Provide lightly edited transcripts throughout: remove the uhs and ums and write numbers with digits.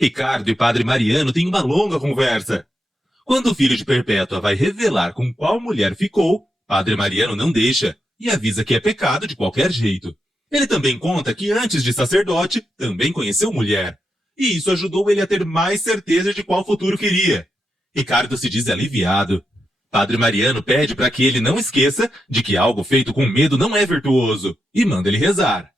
Ricardo e Padre Mariano têm uma longa conversa. Quando o filho de Perpétua vai revelar com qual mulher ficou, Padre Mariano não deixa e avisa que é pecado de qualquer jeito. Ele também conta que antes de sacerdote, também conheceu mulher. E isso ajudou ele a ter mais certeza de qual futuro queria. Ricardo se diz aliviado. Padre Mariano pede para que ele não esqueça de que algo feito com medo não é virtuoso e manda ele rezar.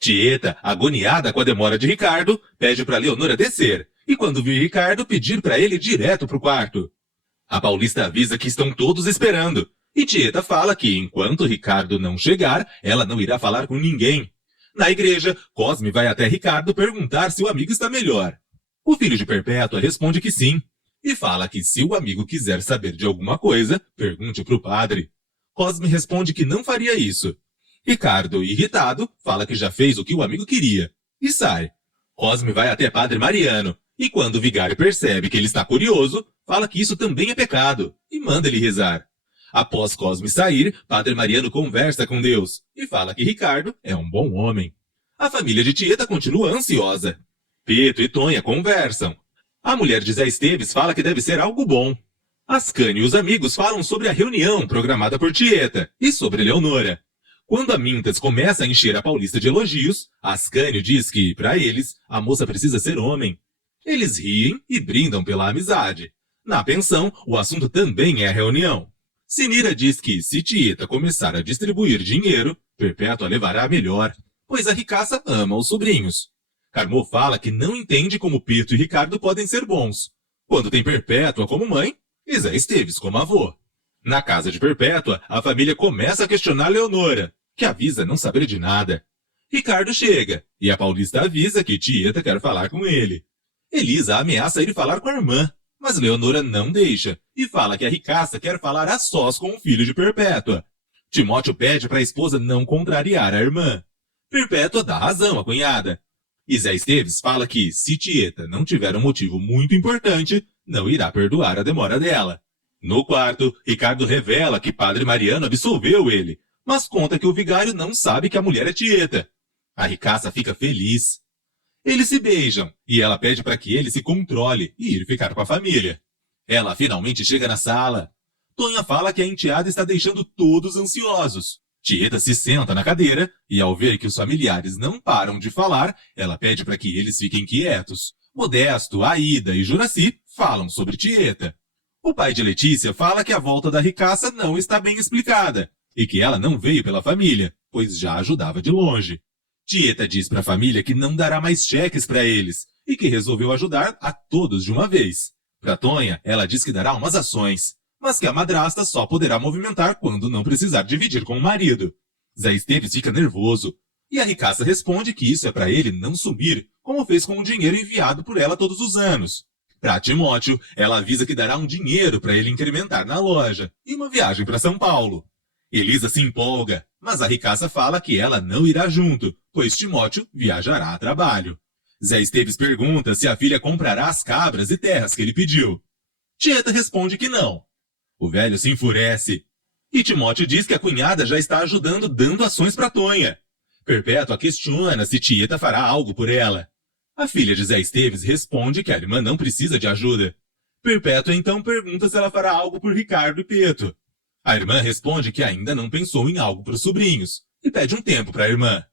Tieta, agoniada com a demora de Ricardo, pede para Leonora descer e quando vir Ricardo pedir para ele direto para o quarto. A Paulista avisa que estão todos esperando e Tieta fala que enquanto Ricardo não chegar, ela não irá falar com ninguém. Na igreja, Cosme vai até Ricardo perguntar se o amigo está melhor. O filho de Perpétua responde que sim e fala que se o amigo quiser saber de alguma coisa, pergunte para o padre. Cosme responde que não faria isso. Ricardo, irritado, fala que já fez o que o amigo queria e sai. Cosme vai até Padre Mariano e quando o vigário percebe que ele está curioso, fala que isso também é pecado e manda ele rezar. Após Cosme sair, Padre Mariano conversa com Deus e fala que Ricardo é um bom homem. A família de Tieta continua ansiosa. Peto e Tonha conversam. A mulher de Zé Esteves fala que deve ser algo bom. Ascânio e os amigos falam sobre a reunião programada por Tieta e sobre Leonora. Quando a Mintas começa a encher a Paulista de elogios, Ascânio diz que, para eles, a moça precisa ser homem. Eles riem e brindam pela amizade. Na pensão, o assunto também é a reunião. Sinira diz que, se Tieta começar a distribuir dinheiro, Perpétua levará a melhor, pois a ricaça ama os sobrinhos. Carmô fala que não entende como Peto e Ricardo podem ser bons, quando tem Perpétua como mãe e Zé Esteves como avô. Na casa de Perpétua, a família começa a questionar Leonora, que avisa não saber de nada. Ricardo chega, e a Paulista avisa que Tieta quer falar com ele. Elisa ameaça ir falar com a irmã, mas Leonora não deixa, e fala que a ricaça quer falar a sós com o filho de Perpétua. Timóteo pede para a esposa não contrariar a irmã. Perpétua dá razão à cunhada. E Zé Esteves fala que, se Tieta não tiver um motivo muito importante, não irá perdoar a demora dela. No quarto, Ricardo revela que Padre Mariano absolveu ele, mas conta que o vigário não sabe que a mulher é Tieta. A ricaça fica feliz. Eles se beijam, e ela pede para que ele se controle e ir ficar com a família. Ela finalmente chega na sala. Tonha fala que a enteada está deixando todos ansiosos. Tieta se senta na cadeira, e ao ver que os familiares não param de falar, ela pede para que eles fiquem quietos. Modesto, Aida e Juraci falam sobre Tieta. O pai de Letícia fala que a volta da ricaça não está bem explicada, e que ela não veio pela família, pois já ajudava de longe. Tieta diz para a família que não dará mais cheques para eles, e que resolveu ajudar a todos de uma vez. Para Tonha, ela diz que dará umas ações, mas que a madrasta só poderá movimentar quando não precisar dividir com o marido. Zé Esteves fica nervoso, e a ricaça responde que isso é para ele não sumir, como fez com o dinheiro enviado por ela todos os anos. Para Timóteo, ela avisa que dará um dinheiro para ele incrementar na loja, e uma viagem para São Paulo. Elisa se empolga, mas a ricaça fala que ela não irá junto, pois Timóteo viajará a trabalho. Zé Esteves pergunta se a filha comprará as cabras e terras que ele pediu. Tieta responde que não. O velho se enfurece. E Timóteo diz que a cunhada já está ajudando dando ações para Tonha. Perpétua questiona se Tieta fará algo por ela. A filha de Zé Esteves responde que a irmã não precisa de ajuda. Perpétua então pergunta se ela fará algo por Ricardo e Peto. A irmã responde que ainda não pensou em algo para os sobrinhos e pede um tempo para a irmã.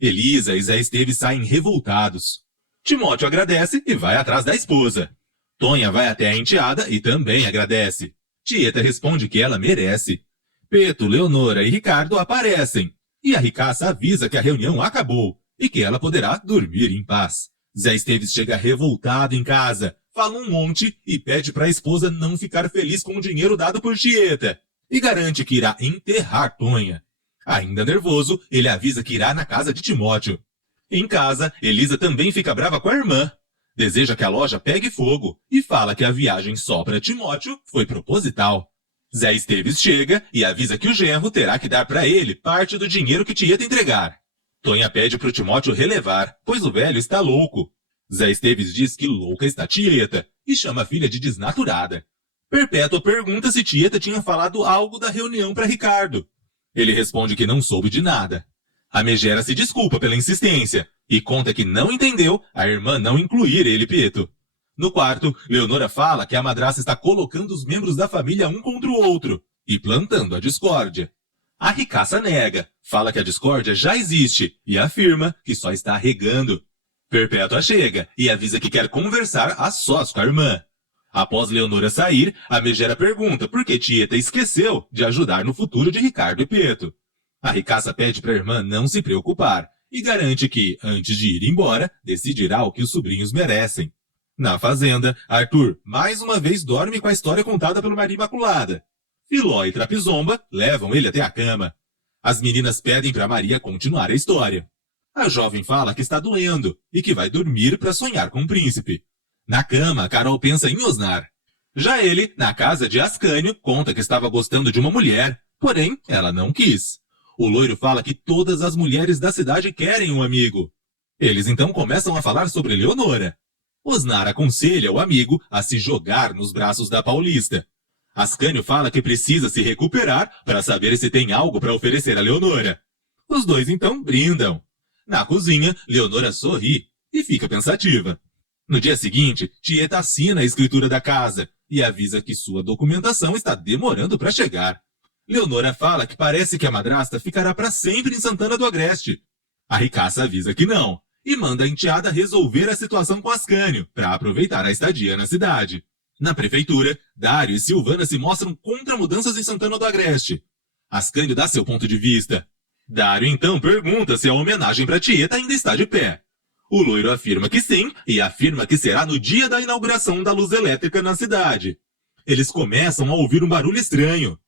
Elisa e Zé Esteves saem revoltados. Timóteo agradece e vai atrás da esposa. Tonha vai até a enteada e também agradece. Tieta responde que ela merece. Peto, Leonora e Ricardo aparecem. E a ricaça avisa que a reunião acabou e que ela poderá dormir em paz. Zé Esteves chega revoltado em casa, fala um monte e pede para a esposa não ficar feliz com o dinheiro dado por Tieta. E garante que irá enterrar Tonha. Ainda nervoso, ele avisa que irá na casa de Timóteo. Em casa, Elisa também fica brava com a irmã. Deseja que a loja pegue fogo e fala que a viagem só para Timóteo foi proposital. Zé Esteves chega e avisa que o genro terá que dar para ele parte do dinheiro que Tieta entregar. Tonha pede para o Timóteo relevar, pois o velho está louco. Zé Esteves diz que louca está Tieta e chama a filha de desnaturada. Perpétua pergunta se Tieta tinha falado algo da reunião para Ricardo. Ele responde que não soube de nada. A megera se desculpa pela insistência e conta que não entendeu a irmã não incluir ele e Peto. No quarto, Leonora fala que a madrasta está colocando os membros da família um contra o outro e plantando a discórdia. A ricaça nega, fala que a discórdia já existe e afirma que só está regando. Perpétua chega e avisa que quer conversar a sós com a irmã. Após Leonora sair, a megera pergunta por que Tieta esqueceu de ajudar no futuro de Ricardo e Peto. A ricaça pede para a irmã não se preocupar e garante que, antes de ir embora, decidirá o que os sobrinhos merecem. Na fazenda, Arthur mais uma vez dorme com a história contada pelo Maria Imaculada. Filó e Trapizomba levam ele até a cama. As meninas pedem para Maria continuar a história. A jovem fala que está doendo e que vai dormir para sonhar com o príncipe. Na cama, Carol pensa em Osnar. Já ele, na casa de Ascânio, conta que estava gostando de uma mulher, porém ela não quis. O loiro fala que todas as mulheres da cidade querem um amigo. Eles então começam a falar sobre Leonora. Osnar aconselha o amigo a se jogar nos braços da Paulista. Ascânio fala que precisa se recuperar para saber se tem algo para oferecer a Leonora. Os dois então brindam. Na cozinha, Leonora sorri e fica pensativa. No dia seguinte, Tieta assina a escritura da casa e avisa que sua documentação está demorando para chegar. Leonora fala que parece que a madrasta ficará para sempre em Santana do Agreste. A ricaça avisa que não e manda a enteada resolver a situação com Ascânio para aproveitar a estadia na cidade. Na prefeitura, Dário e Silvana se mostram contra mudanças em Santana do Agreste. Ascânio dá seu ponto de vista. Dário então pergunta se a homenagem para Tieta ainda está de pé. O loiro afirma que sim e afirma que será no dia da inauguração da luz elétrica na cidade. Eles começam a ouvir um barulho estranho.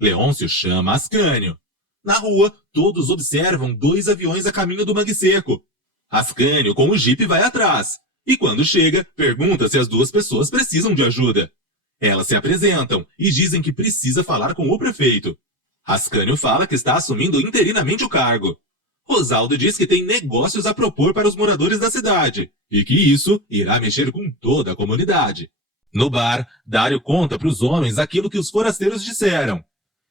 Leôncio chama Ascânio. Na rua, todos observam 2 aviões a caminho do Mangue Seco. Ascânio, com o jipe, vai atrás. E quando chega, pergunta se as 2 pessoas precisam de ajuda. Elas se apresentam e dizem que precisa falar com o prefeito. Ascânio fala que está assumindo interinamente o cargo. Rosaldo diz que tem negócios a propor para os moradores da cidade e que isso irá mexer com toda a comunidade. No bar, Dário conta para os homens aquilo que os forasteiros disseram.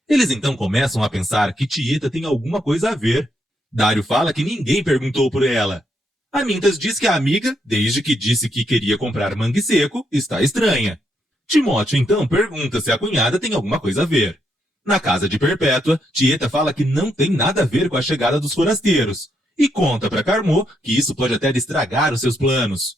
Eles então começam a pensar que Tieta tem alguma coisa a ver. Dário fala que ninguém perguntou por ela. Amintas diz que a amiga, desde que disse que queria comprar mangue seco, está estranha. Timóteo então pergunta se a cunhada tem alguma coisa a ver. Na casa de Perpétua, Tieta fala que não tem nada a ver com a chegada dos forasteiros e conta para Carmô que isso pode até estragar os seus planos.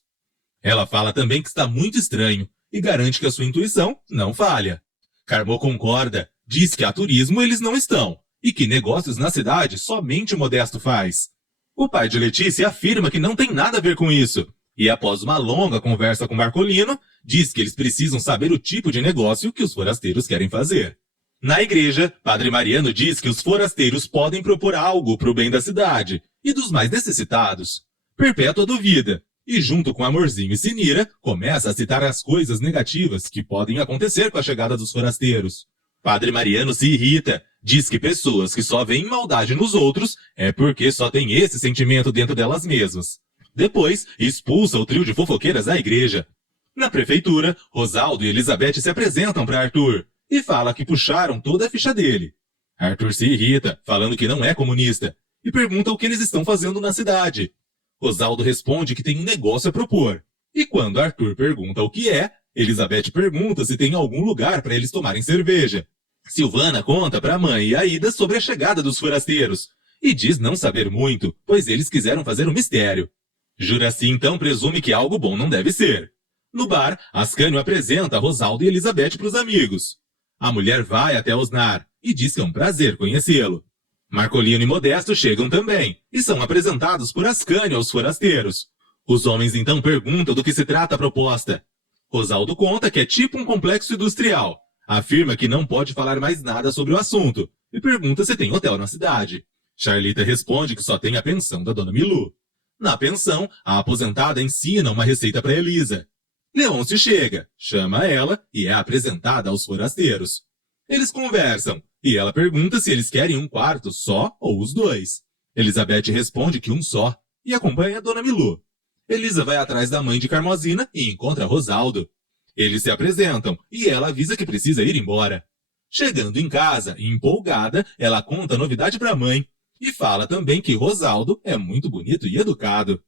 Ela fala também que está muito estranho e garante que a sua intuição não falha. Carmô concorda, diz que a turismo eles não estão e que negócios na cidade somente o Modesto faz. O pai de Letícia afirma que não tem nada a ver com isso e, após uma longa conversa com Marcolino, diz que eles precisam saber o tipo de negócio que os forasteiros querem fazer. Na igreja, Padre Mariano diz que os forasteiros podem propor algo para o bem da cidade e dos mais necessitados. Perpétua duvida e, junto com Amorzinho e Sinira, começa a citar as coisas negativas que podem acontecer com a chegada dos forasteiros. Padre Mariano se irrita, diz que pessoas que só veem maldade nos outros é porque só tem esse sentimento dentro delas mesmas. Depois, expulsa o trio de fofoqueiras da igreja. Na prefeitura, Rosaldo e Elizabeth se apresentam para Arthur e fala que puxaram toda a ficha dele. Arthur se irrita, falando que não é comunista, e pergunta o que eles estão fazendo na cidade. Rosaldo responde que tem um negócio a propor. E quando Arthur pergunta o que é, Elizabeth pergunta se tem algum lugar para eles tomarem cerveja. Silvana conta para a mãe e a Ida sobre a chegada dos forasteiros e diz não saber muito, pois eles quiseram fazer um mistério. Juraci então presume que algo bom não deve ser. No bar, Ascânio apresenta Rosaldo e Elizabeth para os amigos. A mulher vai até Osnar e diz que é um prazer conhecê-lo. Marcolino e Modesto chegam também e são apresentados por Ascânio aos forasteiros. Os homens então perguntam do que se trata a proposta. Rosaldo conta que é tipo um complexo industrial. Afirma que não pode falar mais nada sobre o assunto e pergunta se tem hotel na cidade. Charlita responde que só tem a pensão da dona Milu. Na pensão, a aposentada ensina uma receita para Elisa. Leôncio chega, chama ela e é apresentada aos forasteiros. Eles conversam e ela pergunta se eles querem um quarto só ou os dois. Elizabeth responde que um só e acompanha a dona Milu. Elisa vai atrás da mãe de Carmosina e encontra Rosaldo. Eles se apresentam e ela avisa que precisa ir embora. Chegando em casa, empolgada, ela conta a novidade para a mãe e fala também que Rosaldo é muito bonito e educado.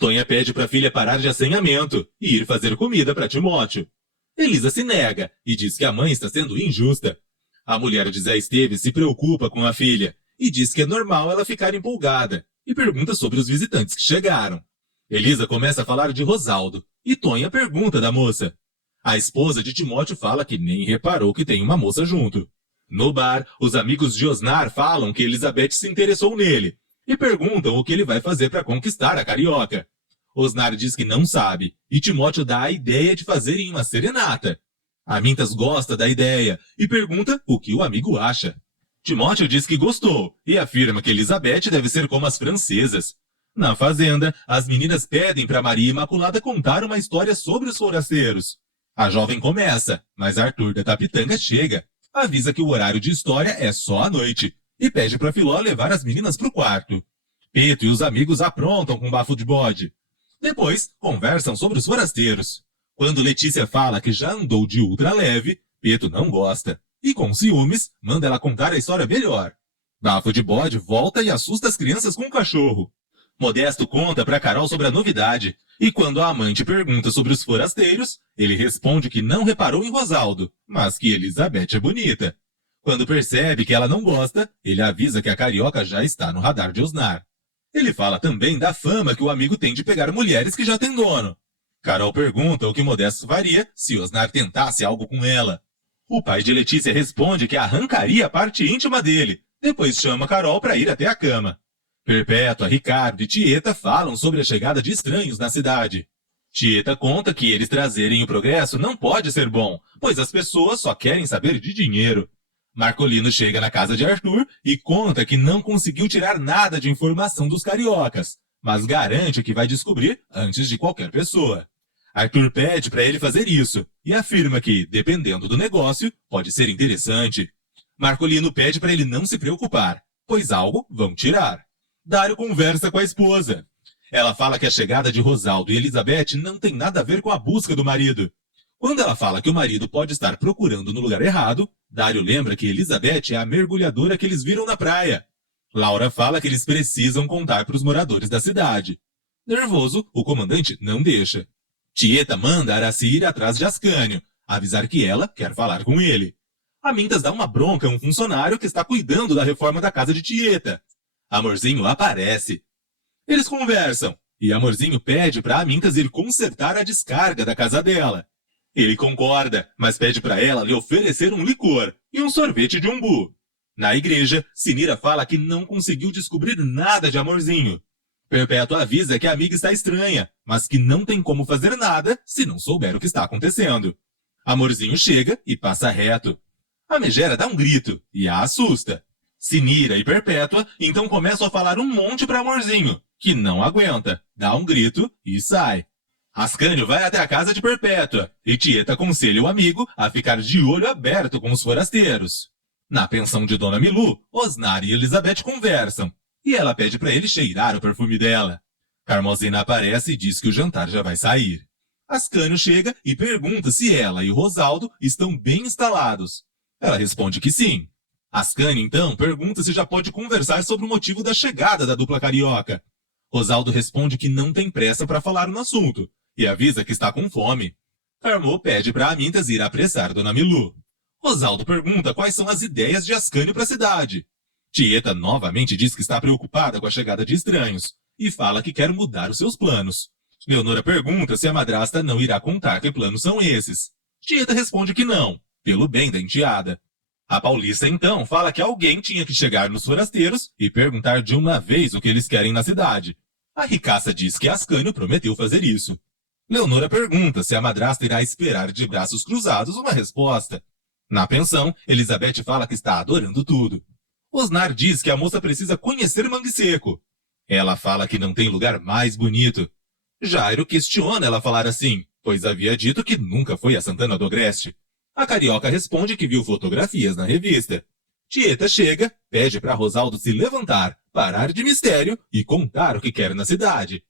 Tonha pede para a filha parar de assanhamento e ir fazer comida para Timóteo. Elisa se nega e diz que a mãe está sendo injusta. A mulher de Zé Esteves se preocupa com a filha e diz que é normal ela ficar empolgada e pergunta sobre os visitantes que chegaram. Elisa começa a falar de Rosaldo e Tonha pergunta da moça. A esposa de Timóteo fala que nem reparou que tem uma moça junto. No bar, os amigos de Osnar falam que Elizabeth se interessou nele e perguntam o que ele vai fazer para conquistar a carioca. Osnar diz que não sabe e Timóteo dá a ideia de fazerem uma serenata. Amintas gosta da ideia e pergunta o que o amigo acha. Timóteo diz que gostou e afirma que Elizabeth deve ser como as francesas. Na fazenda, as meninas pedem para Maria Imaculada contar uma história sobre os forasteiros. A jovem começa, mas Arthur da Tapitanga chega, avisa que o horário de história é só à noite e pede para Filó levar as meninas para o quarto. Peto e os amigos aprontam com bafo de bode. Depois, conversam sobre os forasteiros. Quando Letícia fala que já andou de ultra leve, Peto não gosta e, com ciúmes, manda ela contar a história melhor. Bafo de bode volta e assusta as crianças com o cachorro. Modesto conta para Carol sobre a novidade, e quando a amante pergunta sobre os forasteiros, ele responde que não reparou em Rosaldo, mas que Elizabeth é bonita. Quando percebe que ela não gosta, ele avisa que a carioca já está no radar de Osnar. Ele fala também da fama que o amigo tem de pegar mulheres que já têm dono. Carol pergunta o que Modesto faria se Osnar tentasse algo com ela. O pai de Letícia responde que arrancaria a parte íntima dele, depois chama Carol para ir até a cama. Perpétua, Ricardo e Tieta falam sobre a chegada de estranhos na cidade. Tieta conta que eles trazerem o progresso não pode ser bom, pois as pessoas só querem saber de dinheiro. Marcolino chega na casa de Arthur e conta que não conseguiu tirar nada de informação dos cariocas, mas garante que vai descobrir antes de qualquer pessoa. Arthur pede para ele fazer isso e afirma que, dependendo do negócio, pode ser interessante. Marcolino pede para ele não se preocupar, pois algo vão tirar. Dário conversa com a esposa. Ela fala que a chegada de Rosaldo e Elizabeth não tem nada a ver com a busca do marido. Quando ela fala que o marido pode estar procurando no lugar errado, Dário lembra que Elizabeth é a mergulhadora que eles viram na praia. Laura fala que eles precisam contar para os moradores da cidade. Nervoso, o comandante não deixa. Tieta manda Araci ir atrás de Ascânio, avisar que ela quer falar com ele. Amintas dá uma bronca a um funcionário que está cuidando da reforma da casa de Tieta. Amorzinho aparece. Eles conversam, e Amorzinho pede para Amintas ir consertar a descarga da casa dela. Ele concorda, mas pede para ela lhe oferecer um licor e um sorvete de umbu. Na igreja, Sinira fala que não conseguiu descobrir nada de Amorzinho. Perpétua avisa que a amiga está estranha, mas que não tem como fazer nada se não souber o que está acontecendo. Amorzinho chega e passa reto. A megera dá um grito e a assusta. Sinira e Perpétua então começam a falar um monte para Amorzinho, que não aguenta, dá um grito e sai. Ascânio vai até a casa de Perpétua e Tieta aconselha o amigo a ficar de olho aberto com os forasteiros. Na pensão de Dona Milu, Osnar e Elizabeth conversam, e ela pede para ele cheirar o perfume dela. Carmozina aparece e diz que o jantar já vai sair. Ascânio chega e pergunta se ela e o Rosaldo estão bem instalados. Ela responde que sim. Ascânio, então, pergunta se já pode conversar sobre o motivo da chegada da dupla carioca. Rosaldo responde que não tem pressa para falar no assunto e avisa que está com fome. Carmô pede para Amintas ir apressar Dona Milu. Rosaldo pergunta quais são as ideias de Ascânio para a cidade. Tieta novamente diz que está preocupada com a chegada de estranhos e fala que quer mudar os seus planos. Leonora pergunta se a madrasta não irá contar que planos são esses. Tieta responde que não, pelo bem da enteada. A Paulista, então, fala que alguém tinha que chegar nos forasteiros e perguntar de uma vez o que eles querem na cidade. A ricaça diz que Ascânio prometeu fazer isso. Leonora pergunta se a madrasta irá esperar de braços cruzados uma resposta. Na pensão, Elizabeth fala que está adorando tudo. Osnar diz que a moça precisa conhecer Mangue Seco. Ela fala que não tem lugar mais bonito. Jairo questiona ela falar assim, pois havia dito que nunca foi a Santana do Agreste. A carioca responde que viu fotografias na revista. Tieta chega, pede para Rosaldo se levantar, parar de mistério e contar o que quer na cidade.